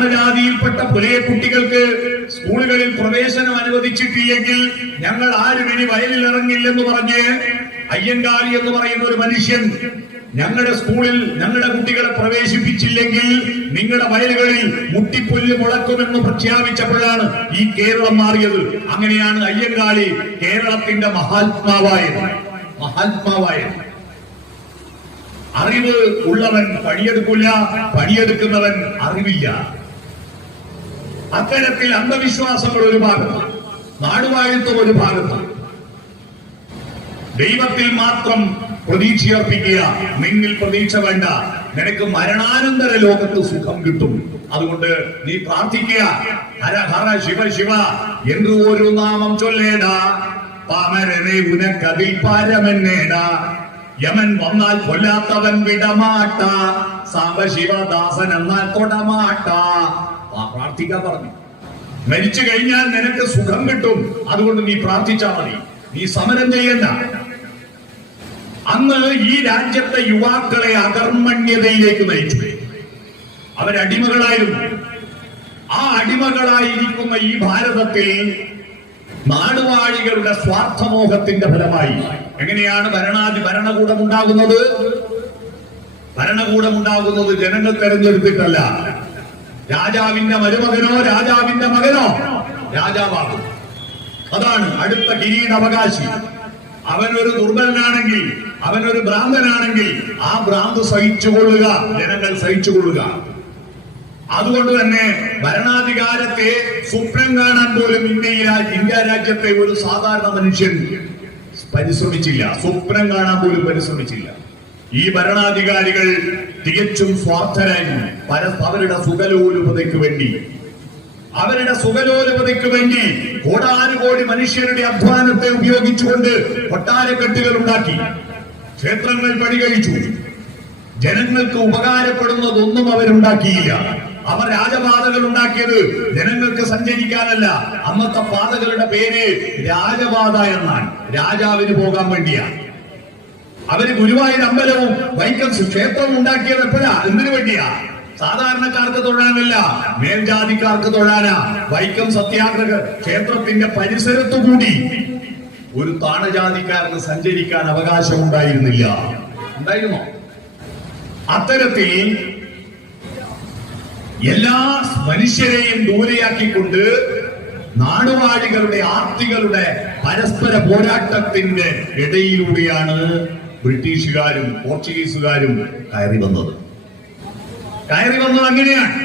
താണജാതിയിൽപ്പെട്ട പുലയ കുട്ടികൾക്ക് സ്കൂളുകളിൽ പ്രവേശനം അനുവദിച്ചിട്ടില്ലെങ്കിൽ ഞങ്ങൾ ആരും ഇനി വയലിൽ ഇറങ്ങില്ലെന്ന് പറഞ്ഞ് അയ്യങ്കാളി എന്ന് പറയുന്ന ഒരു മനുഷ്യൻ ഞങ്ങളുടെ സ്കൂളിൽ ഞങ്ങളുടെ കുട്ടികളെ പ്രവേശിപ്പിച്ചില്ലെങ്കിൽ നിങ്ങളുടെ വയലുകളിൽ മുട്ടിപ്പുല്ല് മുളക്കുമെന്ന് പ്രഖ്യാപിച്ചപ്പോഴാണ് ഈ കേരളം മാറിയത്. അങ്ങനെയാണ് അയ്യങ്കാളി കേരളത്തിന്റെ മഹാത്മാവായത്. അറിവ് ഉള്ളവൻ പണിയെടുക്കില്ല, പണിയെടുക്കുന്നവൻ അറിവില്ല. അത്തരത്തിൽ അന്ധവിശ്വാസങ്ങൾ ഒരു ഭാഗത്ത്, നാടുവാഴിത്വം ഒരു ഭാഗത്ത്. ദൈവത്തിൽ മാത്രം പ്രതീക്ഷയർപ്പിക്കുക. നിന്നിൽ പ്രതീക്ഷ വേണ്ട, നിനക്ക് മരണാനന്തര ലോകത്ത് സുഖം കിട്ടും. അതുകൊണ്ട് നീ പ്രാർത്ഥിക്കുക. ഹര ഹര ശിവ ശിവ എന്ന് ഒരു നാമം ചൊല്ലേടാ, പാമരനെ ഉനക്കതിൽ പാരമെന്നേടാ, യമൻ വന്നാൽ കൊല്ലാത്തവൻ വിടമാട്ട, സാംബശിവദാസൻ എന്നാൽ തൊടമാട്ട. പ്രാർത്ഥിക്കാൻ പറഞ്ഞു. മരിച്ചു കഴിഞ്ഞാൽ നിനക്ക് സുഖം കിട്ടും. അതുകൊണ്ട് നീ പ്രാർത്ഥിച്ചാൽ മതി, നീ സമരം ചെയ്യണ്ട. അന്ന് ഈ രാജ്യത്തെ യുവാക്കളെ അകർമ്മണ്യതയിലേക്ക് നയിച്ചു. അവരടിമകളായിരുന്നു. ആ അടിമകളായിരിക്കുന്ന ഈ ഭാരതത്തിൽ നാടുവാഴികളുടെ സ്വാർത്ഥമോഹത്തിന്റെ ഫലമായി എങ്ങനെയാണ് ഭരണകൂടം ഉണ്ടാകുന്നത്? ഭരണകൂടം ഉണ്ടാകുന്നത് ജനങ്ങൾ തെരഞ്ഞെടുത്തിട്ടല്ല. രാജാവിന്റെ മരുമകനോ രാജാവിന്റെ മകനോ രാജാവാകും. അതാണ് അടുത്ത കിരീടാവകാശി. അവനൊരു ദുർബലനാണെങ്കിൽ, അവനൊരു ഭ്രാന്തനാണെങ്കിൽ ആ ഭ്രാന്ത് സഹിച്ചുകൊള്ളുക, ജനങ്ങൾ സഹിച്ചുകൊള്ളുക. അതുകൊണ്ട് തന്നെ ഭരണാധികാരത്തെ സ്വപ്നം കാണാൻ പോലും ഇന്ത്യ രാജ്യത്തെ ഒരു സാധാരണ മനുഷ്യൻ പരിശ്രമിച്ചില്ല. സ്വപ്നം കാണാൻ പോലും പരിശ്രമിച്ചില്ല. ഈ ഭരണാധികാരികൾ തികച്ചും സ്വാർത്ഥരായിരുന്നു. അവരുടെ സുഖലോലുപതയ്ക്ക് വേണ്ടി കോടാനുകോടി മനുഷ്യരുടെ അധ്വാനത്തെ ഉപയോഗിച്ചുകൊണ്ട് കൊട്ടാരക്കെട്ടുകൾ ഉണ്ടാക്കി, ക്ഷേത്രങ്ങൾ പണികഴിച്ചു. ജനങ്ങൾക്ക് ഉപകാരപ്പെടുന്നതൊന്നും അവരുണ്ടാക്കിയില്ല. അവർ രാജപാതകൾ ഉണ്ടാക്കിയത് ജനങ്ങൾക്ക് സഞ്ചരിക്കാനല്ല. അന്നത്തെ പാതകളുടെ പേര് രാജപാത എന്നാണ്. രാജാവിന് പോകാൻ വേണ്ടിയാണ്. അവര് ഗുരുവായൂർ അമ്പലവും വൈക്കം ക്ഷേത്രവും ഉണ്ടാക്കിയത് എപ്പോഴാ? എന്തിനു വേണ്ടിയാ? സാധാരണക്കാർക്ക് തൊഴാനല്ല, മേൽജാതിക്കാർക്ക് തൊഴാനാ. വൈക്കം സത്യാഗ്രഹ ക്ഷേത്രത്തിന്റെ പരിസരത്തുകൂടി ഒരു താണജാതിക്കാരന് സഞ്ചരിക്കാൻ അവകാശം ഉണ്ടായിരുന്നില്ല. ഉണ്ടായിരുന്നോ? അത്തരത്തിൽ എല്ലാ മനുഷ്യരെയും ദൂരെയാക്കിക്കൊണ്ട് നാടുവാഴികളുടെ ആർത്തികളുടെ പരസ്പര പോരാട്ടത്തിന്റെ ഇടയിലൂടെയാണ് ബ്രിട്ടീഷുകാരും പോർച്ചുഗീസുകാരും കയറി വന്നത്. അങ്ങനെയാണ്.